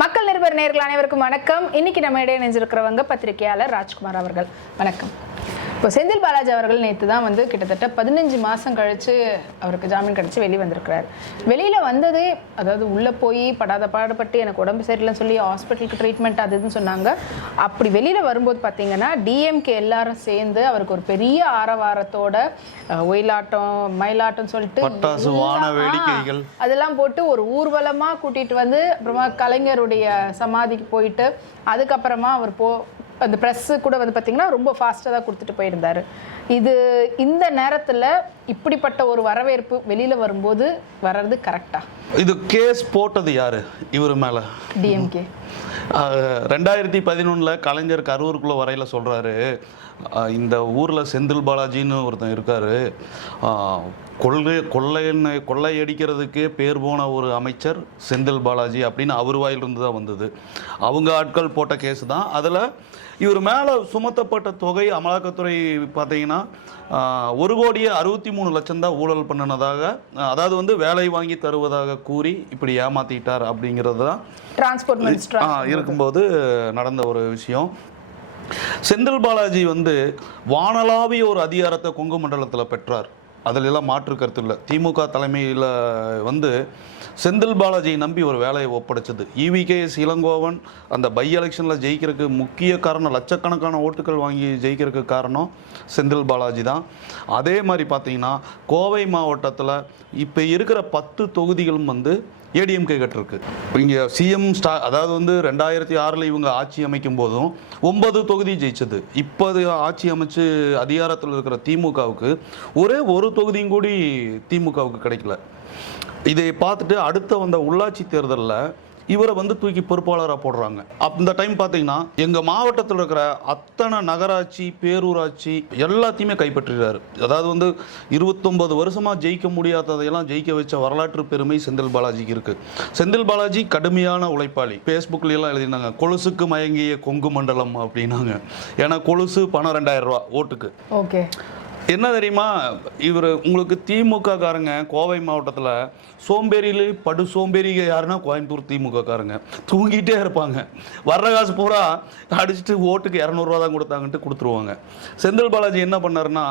மக்கள் நிருபர் நேர்கள் அனைவருக்கும் வணக்கம். இன்னைக்கு நம்ம இடையே நினைஞ்சிருக்கிறவங்க பத்திரிகையாளர் ராஜ்குமார் அவர்கள். வணக்கம். இப்போ செந்தில் பாலாஜி அவர்கள் நேற்று தான் வந்து கிட்டத்தட்ட பதினஞ்சு மாதம் கழிச்சு அவருக்கு ஜாமீன் கிடச்சி வெளியே வந்திருக்கிறார் வெளியில் வந்ததே அதாவது உள்ளே போய் படாத பாடுபட்டு எனக்கு உடம்பு சரியில்லைன்னு சொல்லி ஹாஸ்பிட்டலுக்கு ட்ரீட்மெண்ட் அது இதுன்னு சொன்னாங்க அப்படி வெளியில் வரும்போது பார்த்தீங்கன்னா டிஎம்கே எல்லாரும் சேர்ந்து அவருக்கு ஒரு பெரிய ஆரவாரத்தோட ஒயிலாட்டம் மயிலாட்டம் சொல்லிட்டு. அதெல்லாம் போட்டு ஒரு ஊர்வலமா கூட்டிட்டு வந்து அப்புறமா கலைஞருடைய சமாதிக்கு போயிட்டு அதுக்கப்புறமா அவர் போ அந்த ப்ரெஸ்ஸு கூட வந்து பார்த்தீங்கன்னா ரொம்ப ஃபாஸ்ட்டாக தான் கொடுத்துட்டு போயிருந்தாரு. இது இந்த நேரத்தில் இப்படிப்பட்ட ஒரு வரவேற்பு வெளியில் வரும்போது வர்றது கரெக்டா இது கேஸ் போட்டது யாரு? இவர் மேல. டிஎம்கே ரெண்டாயிரத்தி பதினொன்றில் கலைஞர் கரூருக்குள்ள வரையில சொல்றாரு. ஆஹ், இந்த ஊர்ல செந்தில் பாலாஜின்னு ஒருத்தன் இருக்காரு. கொள்ளை கொள்ளையனை கொள்ளையடிக்கிறதுக்கே பேர் போன ஒரு அமைச்சர் செந்தில் பாலாஜி அப்படின்னு அவர் வாயிலிருந்து தான் வந்தது. அவங்க ஆட்கள் போட்ட கேஸ் தான். அதில் இவர் மேலே சுமத்தப்பட்ட தொகை அமலாக்கத்துறை பார்த்தீங்கன்னா ஒரு கோடியே அறுபத்தி மூணு லட்சம் தான் ஊழல் பண்ணினதாக அதாவது வந்து வேலை வாங்கி தருவதாக கூறி இப்படி ஏமாத்திட்டார் அப்படிங்கிறது தான் டிரான்ஸ்போர்ட் மினிஸ்டர் இருக்கும்போது நடந்த ஒரு விஷயம். செந்தில் பாலாஜி வந்து வானலாவிய ஒரு அதிகாரத்தை கொங்கு மண்டலத்தில் பெற்றார். அதில் எல்லாம் மாற்று கருத்து இல்லை. திமுக தலைமையில் வந்து செந்தில் பாலாஜியை நம்பி ஒரு வேலையை ஒப்படைச்சது. இவிகேஎஸ் இளங்கோவன் அந்த பை எலெக்ஷனில் ஜெயிக்கிறதுக்கு முக்கிய காரணம் லட்சக்கணக்கான ஓட்டுகள் வாங்கி ஜெயிக்கிறதுக்கு காரணம் செந்தில் பாலாஜி தான். அதே மாதிரி பார்த்தீங்கன்னா கோவை மாவட்டத்தில் இப்போ இருக்கிற பத்து தொகுதிகளும் வந்து ஏடிஎம்கே கட்டிருக்கு. இங்கே சிஎம் ஸ்டா அதாவது வந்து ரெண்டாயிரத்தி ஆறில் இவங்க ஆட்சி அமைக்கும் போதும் ஒன்பது தொகுதி ஜெயிச்சது. இப்போது ஆட்சி அமைச்சு அதிகாரத்தில் இருக்கிற திமுகவுக்கு ஒரே ஒரு தொகுதியும் கூடி திமுகவுக்கு கிடைக்கல. இதை பார்த்துட்டு அடுத்த வந்த உள்ளாட்சி தேர்தலில் இவரை வந்து தூக்கி பொறுப்பாளராக போடுறாங்க. அந்த டைம் பார்த்தீங்கன்னா எங்கள் மாவட்டத்தில் இருக்கிற அத்தனை நகராட்சி பேரூராட்சி எல்லாத்தையுமே கைப்பற்றுகிறாரு அதாவது வந்து இருபத்தொன்பது வருஷமாக ஜெயிக்க முடியாததையெல்லாம் ஜெயிக்க வச்ச வரலாற்று பெருமை செந்தில் பாலாஜிக்கு இருக்கு. செந்தில் பாலாஜி கடுமையான உழைப்பாளி. ஃபேஸ்புக்லாம் எழுதினாங்க கொலுசுக்கு மயங்கிய கொங்கு மண்டலம் அப்படின்னாங்க. ஏன்னா கொலுசு பணம் ரெண்டாயிரம் ரூபா ஓட்டுக்கு. ஓகே. என்ன தெரியுமா? இவர் உங்களுக்கு திமுக காரங்க கோவை மாவட்டத்தில் சோம்பேறியில் படு சோம்பேறிக யாருன்னா கோயம்புத்தூர் திமுக காரங்க தூங்கிட்டே இருப்பாங்க. வர்ற காசு பூரா அடிச்சுட்டு ஓட்டுக்கு இரநூறுவா தான் கொடுத்தாங்கன்ட்டு கொடுத்துருவாங்க. செந்தில் பாலாஜி என்ன பண்ணாருன்னா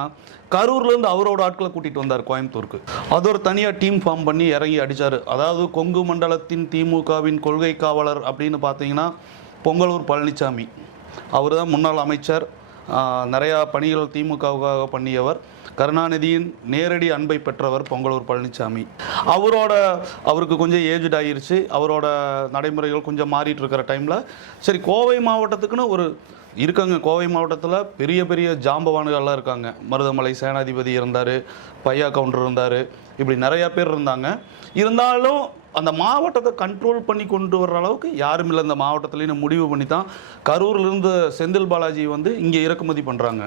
கரூர்லேருந்து அவரோட ஆட்களை கூட்டிகிட்டு வந்தார் கோயம்புத்தூருக்கு. அது ஒரு தனியாக டீம் ஃபார்ம் பண்ணி இறங்கி அடித்தார் அதாவது கொங்கு மண்டலத்தின் திமுகவின் கொள்கை காவலர் அப்படின்னு பார்த்தீங்கன்னா பொங்கலூர் பழனிசாமி அவர் தான் முன்னாள் அமைச்சர். நிறையா பணிகள் திமுகவுக்காக பண்ணியவர். கருணாநிதியின் நேரடி அன்பை பெற்றவர் பொங்கலூர் பழனிசாமி அவரோட அவருக்கு கொஞ்சம் ஏஜ்ட் ஆகிருச்சு அவரோட நடைமுறைகள் கொஞ்சம் மாறிட்டு இருக்கிற டைமில் சரி கோவை மாவட்டத்துக்குன்னு ஒரு இருக்காங்க. கோவை மாவட்டத்தில் பெரிய பெரிய ஜாம்பவான்கள்லாம் இருக்காங்க. மருதமலை சேனாதிபதி இருந்தார் பையா கவுண்டர் இருந்தார் இப்படி நிறையா பேர் இருந்தாங்க. இருந்தாலும் அந்த மாவட்டத்தை கண்ட்ரோல் பண்ணி கொண்டு வர்ற அளவுக்கு யாரும் இல்லை இந்த மாவட்டத்துலேன்னு முடிவு பண்ணி தான் கரூர்லேருந்து செந்தில் பாலாஜி வந்து இங்கே இறக்குமதி பண்ணுறாங்க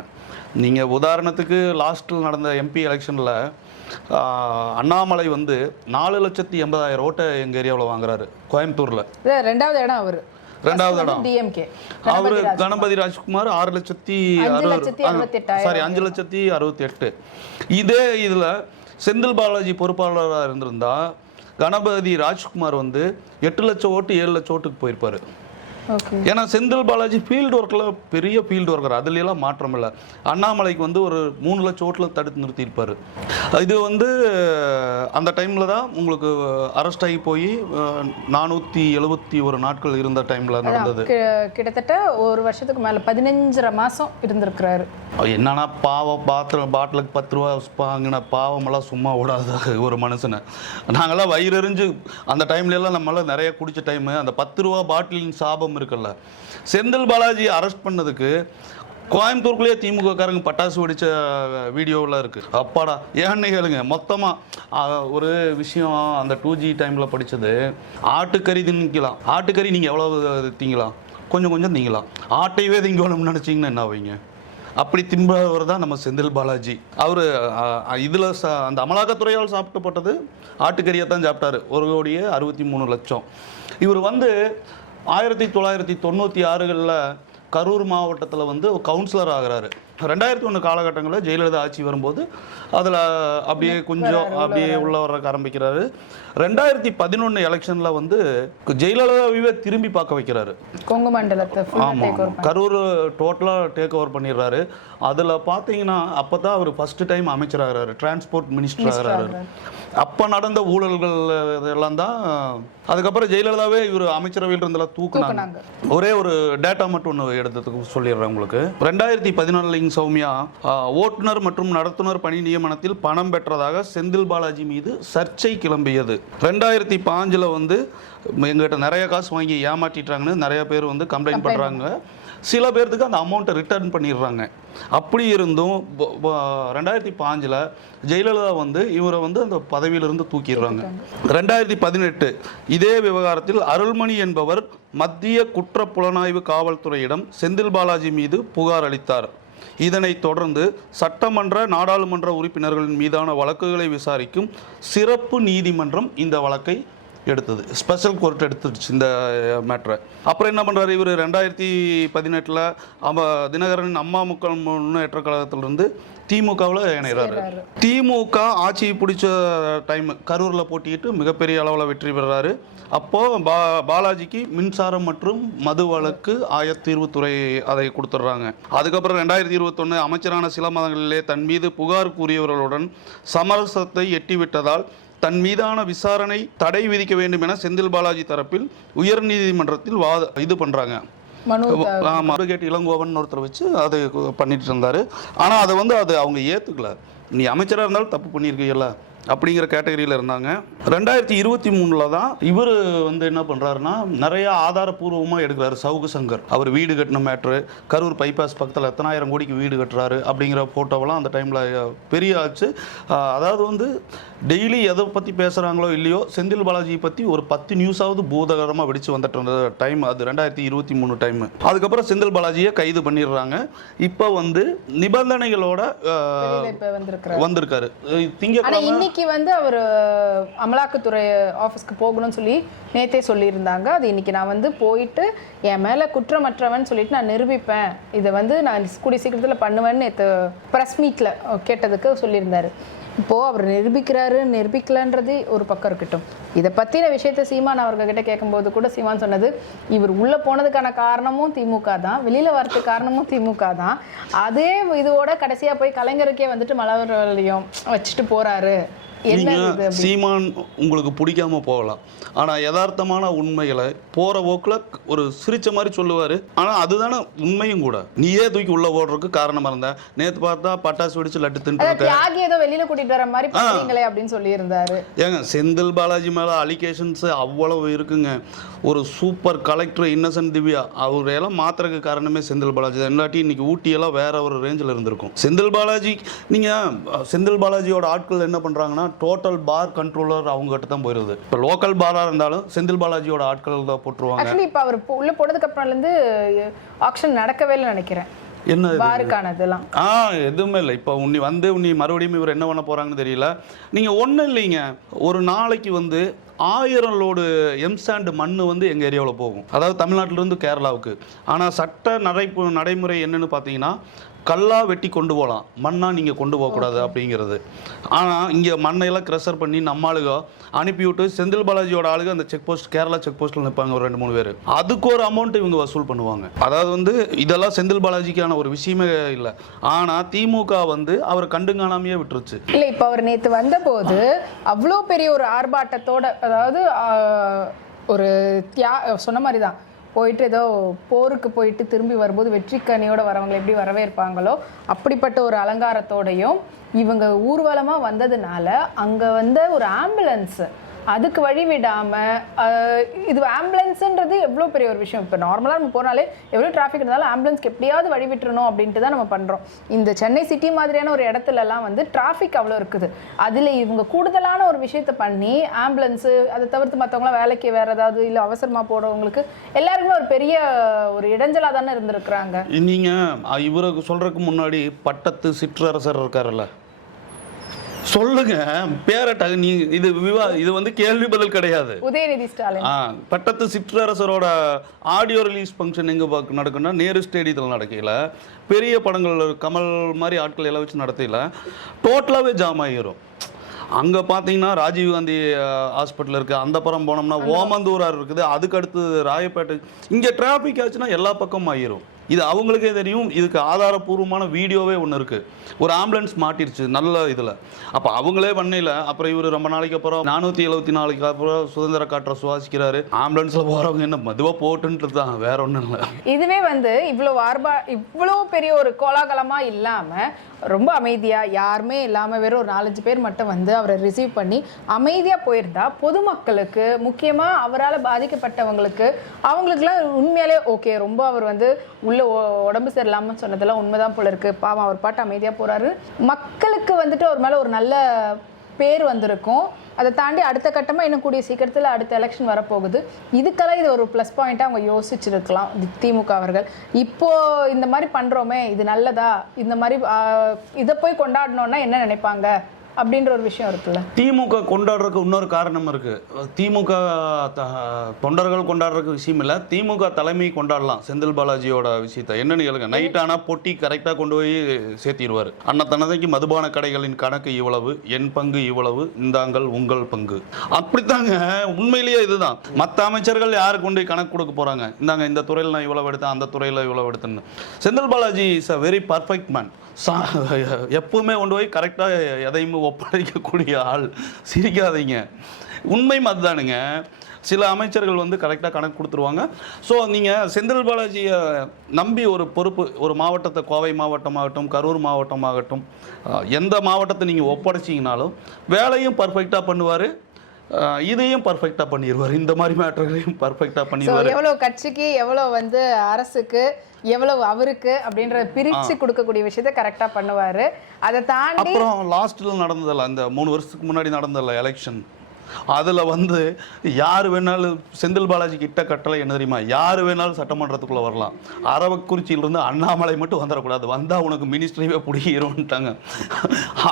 நீங்கள் உதாரணத்துக்கு லாஸ்ட்டில் நடந்த எம்பி எலெக்ஷனில் அண்ணாமலை வந்து நாலு லட்சத்தி எண்பதாயிரம் ஓட்டை எங்கள் ஏரியாவில் வாங்குறாரு. கோயம்புத்தூரில். ரெண்டாவது இடம் அவர். ரெண்டாவது இடம். டிஎம்கே அவர் கணபதி ராஜ்குமார். ஆறு லட்சத்தி அறுபத்தெட்டாயிரம். சாரி அஞ்சு லட்சத்தி அறுபத்தி எட்டு இதே இதில் செந்தில் பாலாஜி பொறுப்பாளராக இருந்திருந்தா கணபதி ராஜ்குமார் வந்து எட்டு லட்சம் ஓட்டு ஏழு லட்சம் ஓட்டுக்கு போயிருப்பாரு. ஏன்னா செந்தில் பாலாஜி ஃபீல்டு ஒர்க்கில் பெரிய ஃபீல்டு ஒர்க்கர் அதுலலாம் மாற்றம் இல்லை. அண்ணாமலைக்கு வந்து ஒரு மூணு லட்சம் ஓட்டில் தடுத்து நிறுத்தியிருப்பார். இது வந்து அந்த டைமில் தான் உங்களுக்கு அரெஸ்ட் ஆகி போய் நானூற்றி எழுபத்தி ஒரு நாட்கள் இருந்த டைமில் நடந்தது. கிட்டத்தட்ட ஒரு வருஷத்துக்கு மேல பதினஞ்சரை மாசம் இருந்திருக்கிறாரு. என்னன்னா பாவம் பாத்திரம் பாட்டிலுக்கு பத்து ரூபா வாங்கின பாவமெல்லாம் சும்மா விடாது ஒரு மனுஷனை. நாங்களாம் வயிறறிஞ்சு அந்த டைம்ல எல்லாம் நம்மளாம் நிறைய குடிச்ச டைமு அந்த பத்து ரூபா பாட்டிலின் சாபம் இருக்குல்ல. செந்தில் பாலாஜி அரெஸ்ட் பண்ணதுக்கு கோயம்புத்தூருக்குள்ளேயே திமுகக்காரங்க பட்டாசு வெடித்த வீடியோவெல்லாம் இருக்குது அப்பாடா. ஏன்னு கேளுங்க. மொத்தமாக ஒரு விஷயம் அந்த டூ ஜி டைமில் படித்தது ஆட்டுக்கறி திணிக்கலாம் ஆட்டுக்கறி நீங்கள் எவ்வளோ திங்கலாம் கொஞ்சம் கொஞ்சம் திங்கலாம் ஆட்டையவே திங்கணும்னு நினச்சிங்கன்னா என்ன ஆவீங்க அப்படி தின்பவர் தான் நம்ம செந்தில் பாலாஜி. அவர் இதில் அந்த அமலாக்கத்துறையால் சாப்பிட்டப்பட்டது ஆட்டுக்கறியை தான் சாப்பிட்டாரு. ஒரு கோடியே அறுபத்தி மூணு லட்சம். இவர் வந்து ஆயிரத்தி தொள்ளாயிரத்தி தொண்ணூற்றி ஆறுகளில் கரூர் மாவட்டத்தில் வந்து கவுன்சிலர் ஆகிறாரு. ரெண்டாயிரத்தி ஒன்று காலகட்டங்களில் ஜெயலலிதா ஆட்சி வரும்போது அதில் அப்படியே கொஞ்சம் அப்படியே உள்ள வர ஆரம்பிக்கிறாரு. ரெண்டாயிரத்தி பதினொன்று எலெக்ஷனில் வந்து ஜெயலலிதாவே திரும்பி பார்க்க வைக்கிறாரு. கொங்கு மண்டலத்தை ஆமாம் கரூர் டோட்டலாக டேக் ஓவர் பண்ணிடுறாரு. அதில் பார்த்தீங்கன்னா அப்போ தான் அவர் ஃபஸ்ட்டு டைம் அமைச்சராகிறாரு டிரான்ஸ்போர்ட் மினிஸ்டர் ஆகிறாரு. அப்போ நடந்த ஊழல்கள் இதெல்லாம் தான் அதுக்கப்புறம் ஜெயலலிதாவே இவர் அமைச்சரவையில் இருந்தெல்லாம் தூக்குனாங்க. ஒரே ஒரு டேட்டா மட்டும் ஒன்று எடுத்ததுக்கு சொல்லிடுறேன் உங்களுக்கு. ரெண்டாயிரத்தி பதினாலிங் சௌமியா. ஓட்டுநர் மற்றும் நடத்துனர் பணி நியமனத்தில் பணம் பெற்றதாக செந்தில் பாலாஜி மீது சர்ச்சை கிளம்பியது. ரெண்டாயிரத்தி பாஞ்சில் வந்து எங்கிட்ட நிறைய காசு வாங்கி ஏமாற்றிட்டாங்கன்னு நிறைய பேர் வந்து கம்ப்ளைண்ட் பண்ணுறாங்க சில பேர்த்துக்கு அந்த அமௌண்ட்டை ரிட்டர்ன் பண்ணிடுறாங்க. அப்படி இருந்தும் ரெண்டாயிரத்தி பாஞ்சில் ஜெயலலிதா வந்து இவரை வந்து அந்த பதவியிலிருந்து தூக்கிடுறாங்க. ரெண்டாயிரத்தி பதினெட்டு இதே விவகாரத்தில் அருள்மணி என்பவர் மத்திய குற்ற புலனாய்வு காவல்துறையிடம் செந்தில் பாலாஜி மீது புகார் அளித்தார். இதனைத் தொடர்ந்து சட்டமன்ற நாடாளுமன்ற உறுப்பினர்களின் மீதான வழக்குகளை விசாரிக்கும் சிறப்பு நீதிமன்றம் இந்த வழக்கை எடுத்தது. ஸ்பெஷல் கோர்ட் எடுத்துடுச்சு இந்த மேட்ரை அப்புறம் என்ன பண்ணுறாரு இவர்? ரெண்டாயிரத்தி பதினெட்டில் அவ தினகரன் அம்மா மக்கள் முன்னேற்ற கழகத்திலிருந்து திமுகவில் இணைகிறாரு. திமுக ஆட்சி பிடிச்ச டைம் கரூரில் போட்டியிட்டு மிகப்பெரிய அளவில் வெற்றி பெறுறாரு அப்போது பா பாலாஜிக்கு மின்சாரம் மற்றும் மது வழக்கு ஆயத்தீர்வுத்துறை அதை கொடுத்துட்றாங்க. அதுக்கப்புறம் ரெண்டாயிரத்தி இருபத்தொன்று அமைச்சரான சில மாதங்களிலே தன் மீது புகார் கூறியவர்களுடன் சமரசத்தை எட்டிவிட்டதால் தன் மீதான விசாரணை தடை விதிக்க வேண்டும் என செந்தில் பாலாஜி தரப்பில் உயர்நீதிமன்றத்தில் வாத இது பண்ணுறாங்க மனு ஆமாம் அட்வொகேட் இளங்கோவன் ஒருத்தர் வச்சு அது பண்ணிட்டு இருந்தார். ஆனால் அதை வந்து அது அவங்க ஏற்றுக்கல நீ அமைச்சராக இருந்தாலும் தப்பு பண்ணியிருக்கீல்ல அப்படிங்கிற கேட்டகரியில் இருந்தாங்க. ரெண்டாயிரத்தி இருபத்தி மூணில் தான் இவர் வந்து என்ன பண்ணுறாருன்னா நிறைய ஆதாரப்பூர்வமாக எடுக்கிறாரு சவுகு சங்கர். அவர் வீடு கட்டின மேட்ரு கரூர் பைபாஸ் பக்கத்தில் எத்தனாயிரம் கோடிக்கு வீடு கட்டுறாரு அப்படிங்கிற ஃபோட்டோவெல்லாம் அந்த டைமில் பெரிய ஆச்சு. அதாவது வந்து டெய்லி எதை பற்றி பேசுகிறாங்களோ இல்லையோ செந்தில் பாலாஜியை பற்றி ஒரு பத்து நியூஸாவது பூதகரமாக வெடிச்சு வந்துட்டு இருந்த டைம் அது ரெண்டாயிரத்தி இருபத்தி மூணு டைம் அதுக்கப்புறம் செந்தில் பாலாஜியை கைது பண்ணிடுறாங்க. இப்போ வந்து நிபந்தனைகளோட வந்திருக்காரு. அஹ் நாளைக்கு வந்து அவர் அமலாக்கத்துறை ஆஃபீஸ்க்கு போகணும்னு சொல்லி நேத்தே சொல்லியிருந்தாங்க. அது இன்னைக்கு நான் வந்து போயிட்டு என் மேலே குற்றமற்றவன் சொல்லிட்டு நான் நிரூபிப்பேன். இதை வந்து நான் கூடிய சீக்கிரத்தில் பண்ணுவேன்னு நேற்று ப்ரெஸ் மீட்டில் கேட்டதுக்கு சொல்லியிருந்தார். இப்போது அவர் நிரூபிக்கிறாரு நிரூபிக்கலன்றது ஒரு பக்கம் இருக்கட்டும். இதை பற்றின விஷயத்த சீமான் அவர்கிட்ட கேட்கும்போது கூட சீமான் சொன்னது இவர் உள்ளே போனதுக்கான காரணமும் திமுக தான் வெளியில் வரதுக்கு காரணமும் திமுக தான். அதே இதோட கடைசியாக போய் கலைஞருக்கே வந்துட்டு மலவர்களையும் வச்சுட்டு போகிறாரு என்ன நீங்க இது அப்படி? சீமான் உங்களுக்கு பிடிக்காம போகலாம். ஆனா யதார்த்தமான உண்மைகளை போற போக்குல ஒரு சிரிச்ச மாதிரி சொல்லுவாரு. ஆனா அதுதானே உண்மையும் கூட. நீயே தூக்கி உள்ள ஓடுறதுக்கு காரணமா இருந்த? நேத்து பார்த்தா பட்டாசு வெடிச்சு லட்டு தின்ட்டு தியாகி ஏதோ வெளியில கூட்டிட்டு வர மாதிரி பண்றீங்களே அப்படின்னு சொல்லி இருந்தாரு ஏங்க செந்தில் பாலாஜி மேல அலிகேஷன்ஸ் அவ்வளவு இருக்குங்க. ஒரு சூப்பர் கலெக்டர் இன்னசென்ட் திவ்யா அவரையெல்லாம் மாத்துறதுக்கு காரணமே செந்தில் பாலாஜி தான். இல்லாட்டி இன்னைக்கு ஊட்டியெல்லாம் வேற ஒரு ரேஞ்சில் இருந்திருக்கும். செந்தில் பாலாஜி நீங்க அஹ், செந்தில் பாலாஜியோட ஆட்கள் என்ன பண்றாங்கன்னா டோட்டல் பார் கண்ட்ரோலர் அவங்ககிட்ட தான் போயிருது. இப்போ லோக்கல் பாரா இருந்தாலும் செந்தில் பாலாஜியோட ஆட்கள் தான் போட்டுருவாங்க. ஆக்சுவலி இப்ப அவர் உள்ள போனதுக்கு அப்புறம்ல இருந்து ஆக்ஷன் நடக்கவே இல்லை நினைக்கிறேன். என்ன? பாருக்கானதெல்லாம் ஆ எதுவுமே இல்லை. இப்போ உன்னி வந்து உன்னி மறுபடியும் இவர் என்ன பண்ண போறாங்கன்னு தெரியல. நீங்க ஒன்றும் இல்லைங்க. ஒரு நாளைக்கு வந்து ஆயிரம் லோடு எம்சாண்ட் மண் வந்து எங்கள் ஏரியாவில் போகும். அதாவது தமிழ்நாட்டிலிருந்து கேரளாவுக்கு. ஆனால் சட்ட நடை நடைமுறை என்னன்னு பார்த்தீங்கன்னா கல்லா வெட்டி கொண்டு போகலாம் மண்ணா நீங்கள் கொண்டு போகக்கூடாது அப்படிங்கிறது. ஆனால் இங்கே மண்ணையெல்லாம் க்ரெஷர் பண்ணி நம்ம ஆளுக அனுப்பிவிட்டு செந்தில் பாலாஜியோட ஆளுங்க அந்த செக் போஸ்ட் கேரளா செக் போஸ்ட்டில் நிற்பாங்க ஒரு ரெண்டு மூணு பேர். அதுக்கு ஒரு அமௌண்ட் இவங்க வசூல் பண்ணுவாங்க. அதாவது வந்து இதெல்லாம் செந்தில் பாலாஜிக்கான ஒரு விஷயமே இல்லை. ஆனால் திமுக வந்து அவரை கண்டுங்காணாமையே விட்டுருச்சு. இல்ல இப்ப அவர் நேத்து வந்தபோது அவ்வளோ பெரிய ஒரு ஆர்ப்பாட்டத்தோட அதாவது ஒரு தியா சொன்ன மாதிரி தான் போயிட்டு ஏதோ போருக்கு போயிட்டு திரும்பி வரும்போது வெற்றிக்கனியோட வரவங்களை எப்படி வரவேற்பாங்களோ அப்படிப்பட்ட ஒரு அலங்காரத்தோடையும் இவங்க ஊர்வலமாக வந்ததுனால அங்கே வந்த ஒரு ஆம்புலன்ஸு அதுக்கு வழி விடாம இது ஆம்புலன்ஸ்ன்றது எவ்வளோ பெரிய ஒரு விஷயம். இப்போ நார்மலாக நம்ம போனாலே எவ்வளோ டிராஃபிக் இருந்தாலும் ஆம்புலன்ஸ்க்கு எப்படியாவது வழி விட்டுறணும் அப்படின்ட்டு தான் நம்ம பண்ணுறோம் இந்த சென்னை சிட்டி மாதிரியான ஒரு இடத்துலலாம் வந்து டிராஃபிக் அவ்வளோ இருக்குது. அதில் இவங்க கூடுதலான ஒரு விஷயத்த பண்ணி ஆம்புலன்ஸு அதை தவிர்த்து மற்றவங்களாம் வேலைக்கு வேறு ஏதாவது இல்லை அவசரமாக போகிறவங்களுக்கு எல்லாருக்குமே ஒரு பெரிய ஒரு இடைஞ்சலாக தானே இருந்திருக்கிறாங்க. நீங்கள் இவருக்கு சொல்கிறதுக்கு முன்னாடி பட்டத்து சிற்றரசர் இருக்காருல்ல? சொல்லுங்க. பேரட்டாக நீ இது விவா இது வந்து கேள்வி பதில் கிடையாது. உதயநிதி ஸ்டாலின். ஆ பட்டத்து சிற்றரசரோட ஆடியோ ரிலீஸ் ஃபங்க்ஷன் எங்கே பார்க்க நடக்குன்னா நேரு ஸ்டேடியத்தில் நடக்கையில் பெரிய படங்கள் கமல் மாதிரி ஆட்கள் எல்லாம் வச்சு நடத்தையில் டோட்டலாகவே ஜாம் ஆகிரும் அங்கே பார்த்தீங்கன்னா ராஜீவ்காந்தி ஹாஸ்பிட்டல் இருக்குது அந்த புறம் போனோம்னா ஓமந்தூரார் இருக்குது. அதுக்கு அடுத்து ராயப்பேட்டை. இங்கே டிராஃபிக் ஆச்சுன்னா எல்லா பக்கமும் ஆகிரும் இது அவங்களுக்கே தெரியும். இதுக்கு ஆதாரபூர்வமான வீடியோவே ஒன்று இருக்குது ஒரு ஆம்புலன்ஸ் மாட்டிருச்சு நல்ல இதில். அப்போ அவங்களே பண்ணையில் அப்புறம் இவர் ரொம்ப நாளைக்கு அப்புறம் நானூற்றி எழுபத்தி நாளைக்கு அப்புறம் சுதந்திர காற்றை சுவாசிக்கிறாரு. ஆம்புலன்ஸில் போகிறவங்க என்ன மதுவாக போட்டுன்ட்டு தான் வேற ஒன்றும் இல்லை. இதுவே வந்து இவ்வளோ ஆர்பா இவ்வளோ பெரிய ஒரு கோலாகலமாக இல்லாமல் ரொம்ப அமைதியாக யாருமே இல்லாமல் வெறும் ஒரு நாலஞ்சு பேர் மட்டும் வந்து அவரை ரிசீவ் பண்ணி அமைதியாக போயிருந்தா பொதுமக்களுக்கு முக்கியமாக அவரால் பாதிக்கப்பட்டவங்களுக்கு அவங்களுக்குலாம் உண்மையாலே ஓகே ரொம்ப அவர் வந்து உள்ள உ- உடம்பு சரியில்லாமல் சொன்னதெல்லாம் உண்மைதான் போல இருக்கு. பாவம் அவர் பாட்டு அமைதியாக போறாரு. மக்களுக்கு வந்துட்டு அவர் மேலே ஒரு நல்ல பேர் வந்திருக்கும். அதை தாண்டி அடுத்த கட்டமாக இன்னும் கூடிய சீக்கிரத்தில் அடுத்த எலெக்ஷன் வரப்போகுது. இதுக்கெல்லாம் இது ஒரு ப்ளஸ் பாயிண்ட்டாக அவங்க யோசிச்சிருக்கலாம் திமுக அவர்கள். இப்போது இந்த மாதிரி பண்ணுறோமே இது நல்லதா? இந்த மாதிரி இதை போய் கொண்டாடணும்னா என்ன நினைப்பாங்க? அப்படின்ற ஒரு விஷயம் இருக்குல்ல. திமுக கொண்டாடுறதுக்கு இன்னொரு காரணம் இருக்கு. திமுக தொண்டர்கள் கொண்டாடுறதுக்கு விஷயம் இல்லை. திமுக தலைமை கொண்டாடலாம். செந்தில் பாலாஜியோட விஷயத்த. என்னன்னு கேளுங்க. நைட் ஆனால் பொட்டி கரெக்டாக கொண்டு போய் சேர்த்திடுவார். அன்னத்தனதைக்கு மதுபான கடைகளின் கணக்கு இவ்வளவு என் பங்கு இவ்வளவு இந்தாங்கள் உங்கள் பங்கு. அப்படித்தாங்க. உண்மையிலேயே இதுதான். மற்ற அமைச்சர்கள் யாரு கொண்டு போய் கணக்கு கொடுக்க போறாங்க? இந்தாங்க இந்த துறையில் நான் இவ்வளவு எடுத்தேன் அந்த துறையில் இவ்வளவு எடுத்தேன்னு. Senthil Balaji is a very perfect man எப்பவுமே கொண்டு போய் கரெக்டாக எதையுமே ஒப்படைக்கக்கூடிய ஆள். சிரிக்காதீங்க. உண்மையும் அதுதானுங்க. சில அமைச்சர்கள் வந்து கரெக்டாக கணக்கு கொடுத்துருவாங்க. ஸோ நீங்கள் செந்தில் பாலாஜியை நம்பி ஒரு பொறுப்பு ஒரு மாவட்டத்தை கோவை மாவட்டமாகட்டும் கரூர் மாவட்டமாகட்டும் எந்த மாவட்டத்தை நீங்கள் ஒப்படைச்சிங்கனாலும் வேலையும் பர்ஃபெக்டாக பண்ணுவார். இதையும் பர்ஃபெக்டாக பண்ணிடுவார் இந்த மாதிரி மேட்டர்களையும் பர்ஃபெக்டாக பண்ணிடுவார் எவ்வளவு கட்சிக்கு எவ்வளவு வந்து அரசுக்கு எவ்வளவு அவருக்கு அப்படின்ற பிரிச்சு கொடுக்கக்கூடிய விஷயத்த கரெக்டாக பண்ணுவாரு. அதை தாண்டி அப்புறம் லாஸ்ட்டில் நடந்ததில்ல அந்த மூணு வருஷத்துக்கு முன்னாடி நடந்ததில்ல எலெக்ஷன் அதில் வந்து யார் வேணாலும் செந்தில் பாலாஜி கிட்ட கட்டளை என்ன தெரியுமா? யார் வேணாலும் சட்டமன்றத்துக்குள்ளே வரலாம். அரவக்குறிச்சியிலிருந்து அண்ணாமலை மட்டும் வந்துடக்கூடாது. வந்தால் உனக்கு மினிஸ்ட்ரியே பிடிக்கிறோன்ட்டாங்க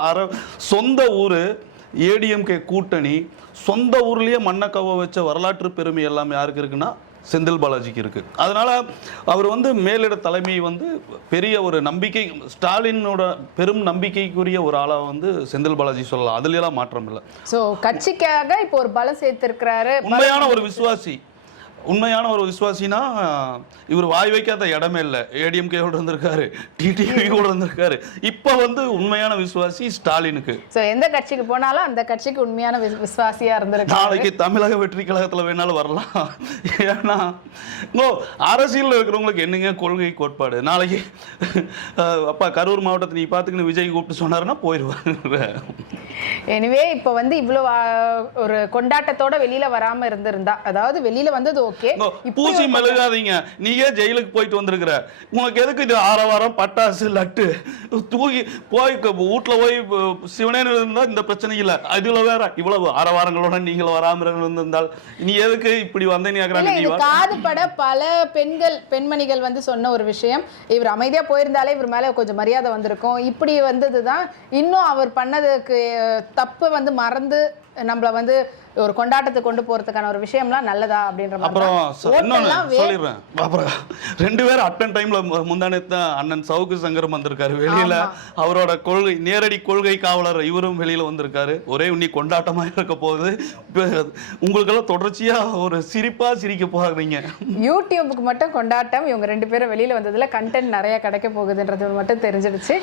அர சொந்த ஊர் ஏடிஎம்கே கூட்டணி சொந்த ஊர்லேயே மண்ணை கவ வச்ச வரலாற்று பெருமை எல்லாம் யாருக்கு இருக்குன்னா செந்தில் பாலாஜிக்கு இருக்கு. அதனால அவர் வந்து மேலிட தலைமை வந்து பெரிய ஒரு நம்பிக்கை ஸ்டாலினோட பெரும் நம்பிக்கைக்குரிய ஒரு ஆளா வந்து செந்தில் பாலாஜி சொல்லலாம். அதுல எல்லாம் மாற்றம் இல்லை. ஸோ கட்சிக்காக இப்போ ஒரு பலம் சேர்த்திருக்கிறாரு. உண்மையான ஒரு விசுவாசி. உண்மையான ஒரு விசுவாசினா இவர் வாய் வைக்காத இடமே இல்லை. ஏடிஎம்கே கூட இருந்திருக்காரு டிடிவி கூட இருந்திருக்காரு. இப்போ வந்து உண்மையான விசுவாசி ஸ்டாலினுக்கு. ஸோ எந்த கட்சிக்கு போனாலும் அந்த கட்சிக்கு உண்மையான விசுவாசியா இருந்திருக்காரு. நாளைக்கு தமிழக வெற்றி கழகத்தில் வேணாலும் வரலாம். ஏன்னா ஓ அரசியலில் இருக்கிறவங்களுக்கு என்னங்க கொள்கை கோட்பாடு? நாளைக்கு அப்பா கரூர் மாவட்டத்தை நீ பார்த்துக்கின்னு விஜய் கூப்பிட்டு சொன்னாருன்னா போயிடுவார் எனிவே இப்போ வந்து இவ்வளோ ஒரு கொண்டாட்டத்தோட வெளியில வராம இருந்திருந்தா அதாவது வெளியில வந்தது பூசி மெழுகாதீங்க. நீயே ஜெயிலுக்கு போயிட்டு வந்திருக்கிற. உனக்கு எதுக்கு இது ஆரவாரம் பட்டாசு லட்டு? தூக்கி போய் வீட்ல போய் ப- சிவனேன்னு இருந்தா இந்த பிரச்சனை இல்ல. அதுல வேற இவ்வளவு ஆரவாரங்களோட நீங்கள் வராம இருந்திருந்தால். நீ எதுக்கு இப்படி கேக்குறாங்க நீ காதுபட பல பெண்கள் பெண்மணிகள் வந்து சொன்ன ஒரு விஷயம். இவர் அமைதியா போயிருந்தாலே இவர் மேல கொஞ்சம் மரியாதை வந்திருக்கும். இப்படி வந்ததுதான் இன்னும் அவர் பண்ணதுக்கு தப்பு வந்து மறந்து நம்மள வந்து ஒரு கொண்டாட்டத்துக்கு கொண்டு போறதுக்கான ஒரு விஷயம்லாம் நல்லதா அப்படின்ற அப்புறம் வே- சொல்லிடுறேன். அப்புறம் ரெண்டு பேரும் அட்டன் டைம்ல முந்தானத்து தான் அண்ணன் சவுக்கு சங்கரம் வந்திருக்காரு வெளியில. அவரோட கொள்கை நேரடி கொள்கை காவலர் இவரும் வெளியில வந்திருக்காரு. ஒரே உன்னி கொண்டாட்டமா இருக்க போகுது. உங்களுக்கெல்லாம் தொடர்ச்சியா ஒரு சிரிப்பா சிரிக்க போறீங்க. யூடியூபுக்கு மட்டும் கொண்டாட்டம். இவங்க ரெண்டு பேரும் வெளியில வந்ததுல கண்டென்ட் நிறைய கிடைக்க போகுதுன்றது மட்டும் தெரிஞ்சிடுச்சு